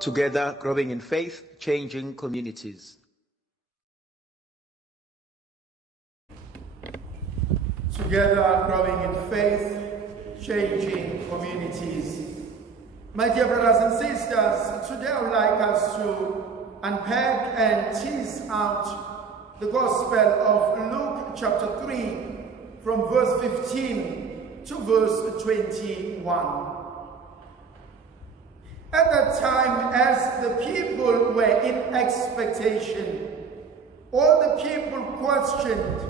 Together, growing in faith, changing communities. Together, growing in faith, changing communities. My dear brothers and sisters, today I would like us to unpack and tease out the Gospel of Luke chapter 3 from verse 15 to verse 21. At that time, as the people were in expectation, all the people questioned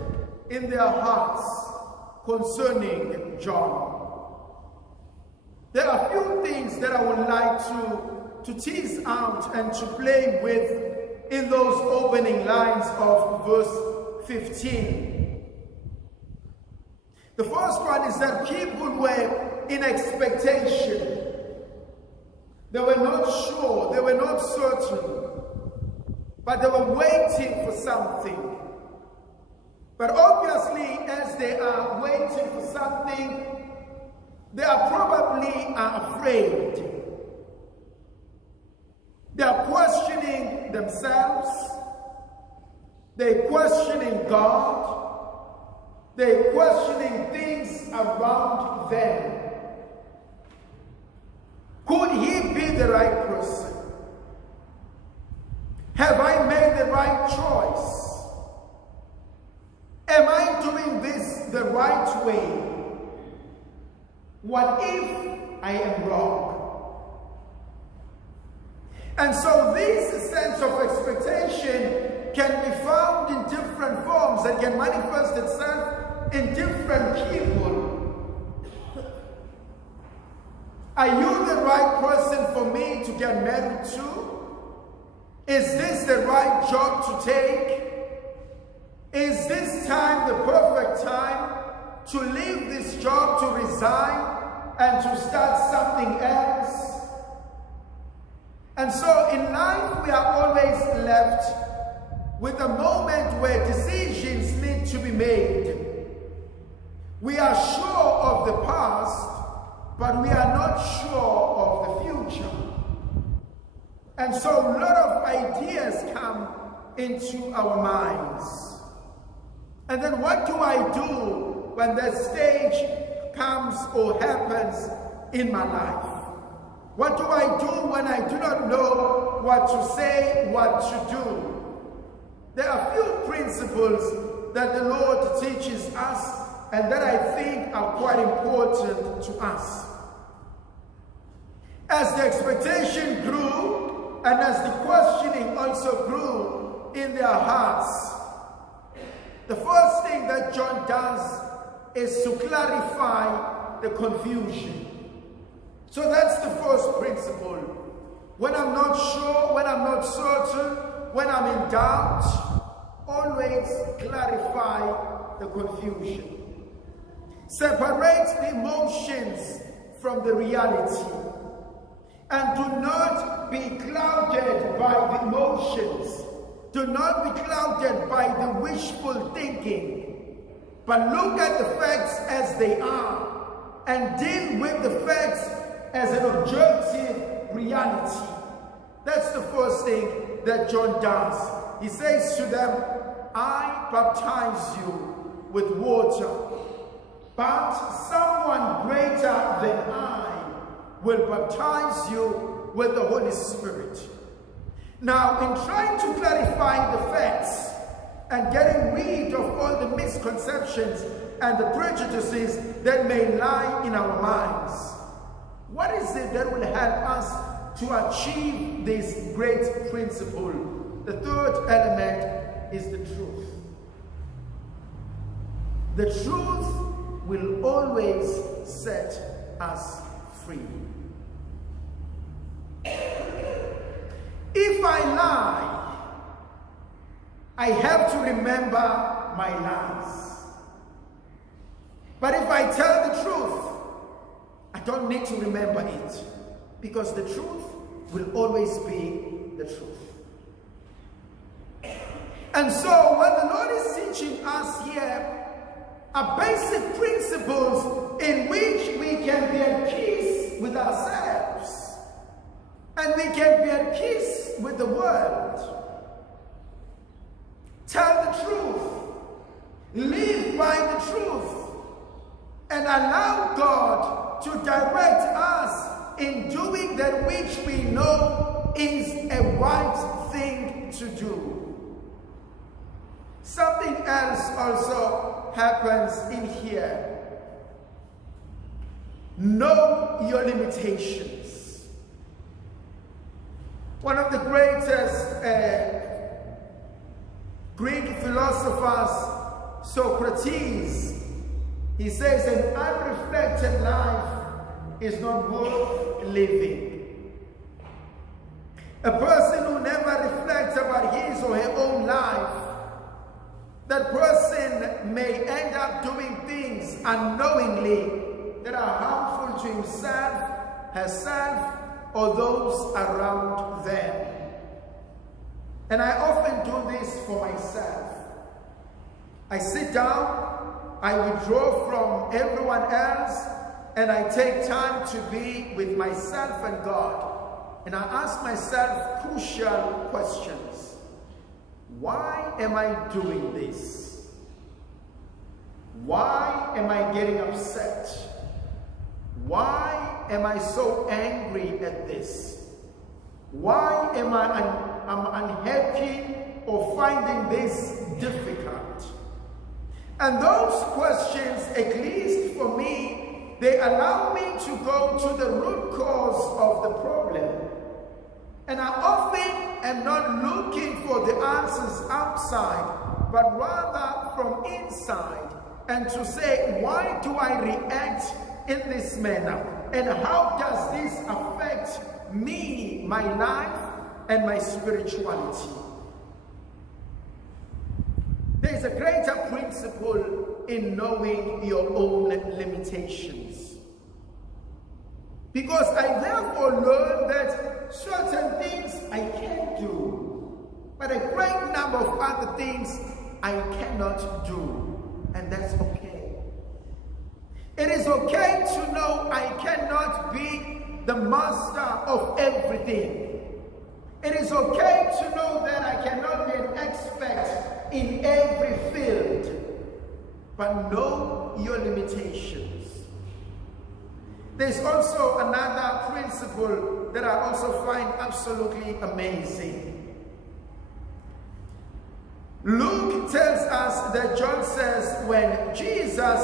in their hearts concerning John. There are a few things that I would like to tease out and to play with in those opening lines of verse 15. The first one is that people were in expectation. They were not sure, they were not certain, but they were waiting for something. But obviously, as they are waiting for something, they are probably afraid. They are questioning themselves. They're questioning God. They're questioning things around them. Could he be the right person? Have I made the right choice? Am I doing this the right way? What if I am wrong? And so this sense of expectation can be found in different forms and can manifest itself in different people. Are you the right person for me to get married to? Is this the right job to take? Is this time the perfect time to leave this job, to resign, and to start something else? And so in life, we are always left with a moment where decisions need to be made. We are sure of the past, but we are not sure of the future. And so a lot of ideas come into our minds. And then what do I do when that stage comes or happens in my life? What do I do when I do not know what to say, what to do? There are a few principles that the Lord teaches us and that I think are quite important to us. As the expectation grew, and as the questioning also grew in their hearts, the first thing that John does is to clarify the confusion. So that's the first principle. When I'm not sure, when I'm not certain, when I'm in doubt, always clarify the confusion. Separate the emotions from the reality. And do not be clouded by the emotions. Do not be clouded by the wishful thinking. But look at the facts as they are and deal with the facts as an objective reality. That's the first thing that John does. He says to them, I baptize you with water, but someone greater than I will baptize you with the Holy Spirit. Now, in trying to clarify the facts and getting rid of all the misconceptions and the prejudices that may lie in our minds, what is it that will help us to achieve this great principle? The third element is the truth. The truth will always set us free. If I lie, I have to remember my lies. But if I tell the truth, I don't need to remember it, because the truth will always be the truth. And so when the Lord is teaching us here are basic principles in which we can be at peace with ourselves And we can be at peace with the world. Tell the truth. Live by the truth. And allow God to direct us in doing that which we know is a right thing to do. Something else also happens in here. Know your limitations. One of the greatest Greek philosophers, Socrates, he says an unreflected life is not worth living. A person who never reflects about his or her own life, that person may end up doing things unknowingly that are harmful to himself, herself, or those around them. And I often do this for myself. I sit down, I withdraw from everyone else, and I take time to be with myself and God. And I ask myself crucial questions. Why am I doing this? Why am I getting upset? Why am I so angry at this? Why am I unhappy or finding this difficult? And those questions, at least for me, they allow me to go to the root cause of the problem. And I often am not looking for the answers outside, but rather from inside, and to say, why do I react in this manner? And how does this affect me, my life, and my spirituality? There is a greater principle in knowing your own limitations. Because I therefore learn that certain things I can do, but a great number of other things I cannot do, and that's okay. It is okay to know I cannot be the master of everything. It is okay to know that I cannot be an expert in every field, but know your limitations. There's also another principle that I also find absolutely amazing. Luke tells us that John says when Jesus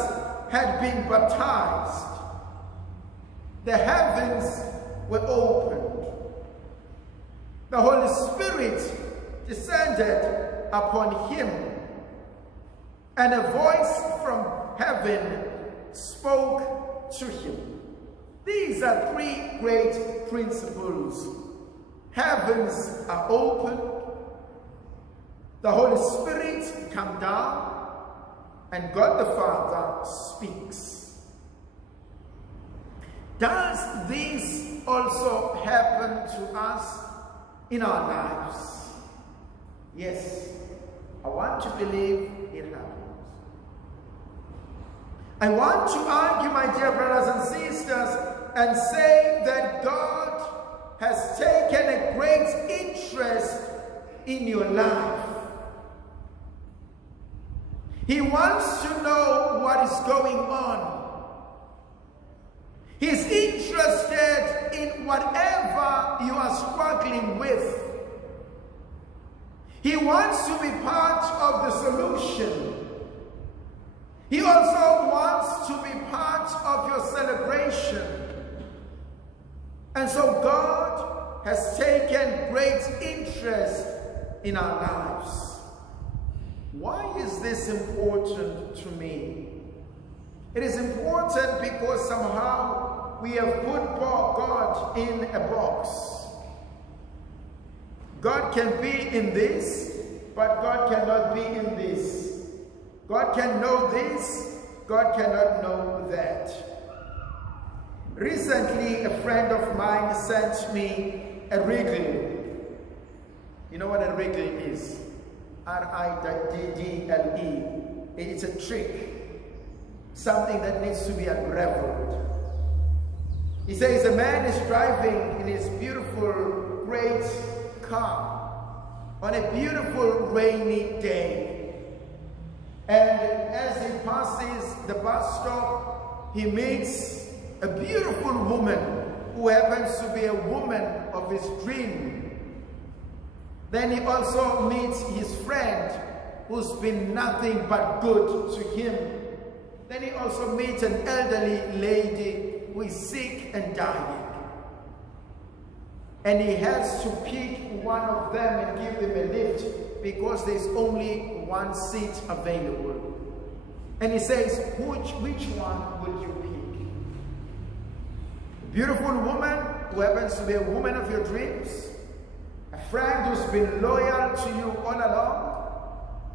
had been baptized, the heavens were opened. The Holy Spirit descended upon him, and a voice from heaven spoke to him. These are three great principles. Heavens are opened, the Holy Spirit comes down, and God the Father speaks. Does this also happen to us in our lives? Yes, I want to believe it happens. I want to argue, my dear brothers and sisters, and say that God has taken a great interest in your life. He wants to know what is going on. He's interested in whatever you are struggling with. He wants to be part of the solution. He also wants to be part of your celebration. And so God has taken great interest in our lives. Why is this important to me? It is important because somehow we have put God in a box. God can be in this, but God cannot be in this. God can know this, God cannot know that. Recently, a friend of mine sent me a riddle. You know what a riddle is? R-I-D-D-L-E. It's a trick. Something that needs to be unraveled. He says a man is driving in his beautiful, great car on a beautiful rainy day. And as he passes the bus stop, he meets a beautiful woman who happens to be a woman of his dream. Then he also meets his friend who's been nothing but good to him. Then he also meets an elderly lady who is sick and dying. And he has to pick one of them and give them a lift because there's only one seat available. And he says, which one will you pick? A beautiful woman who happens to be a woman of your dreams? A friend who's been loyal to you all along?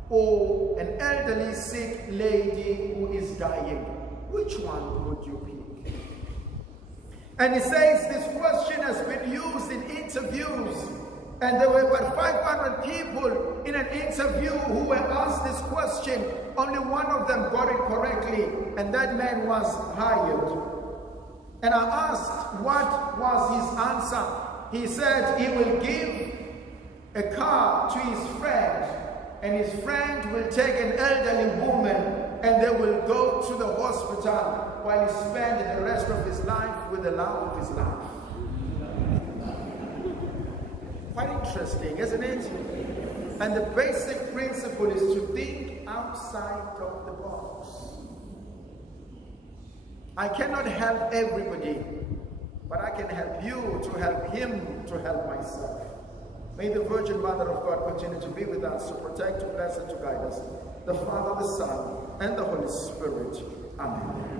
Or an elderly sick lady who is dying? Which one would you pick? And he says this question has been used in interviews. And there were about 500 people in an interview who were asked this question. Only one of them got it correctly, and that man was hired. And I asked what was his answer. He said he will give a car to his friend, and his friend will take an elderly woman and they will go to the hospital while he spends the rest of his life with the love of his life. Quite interesting, isn't it? And the basic principle is to think outside of the box. I cannot help everybody, but I can help you to help him to help myself. May the Virgin Mother of God continue to be with us, to protect, to bless, and to guide us. The Father, the Son, and the Holy Spirit. Amen.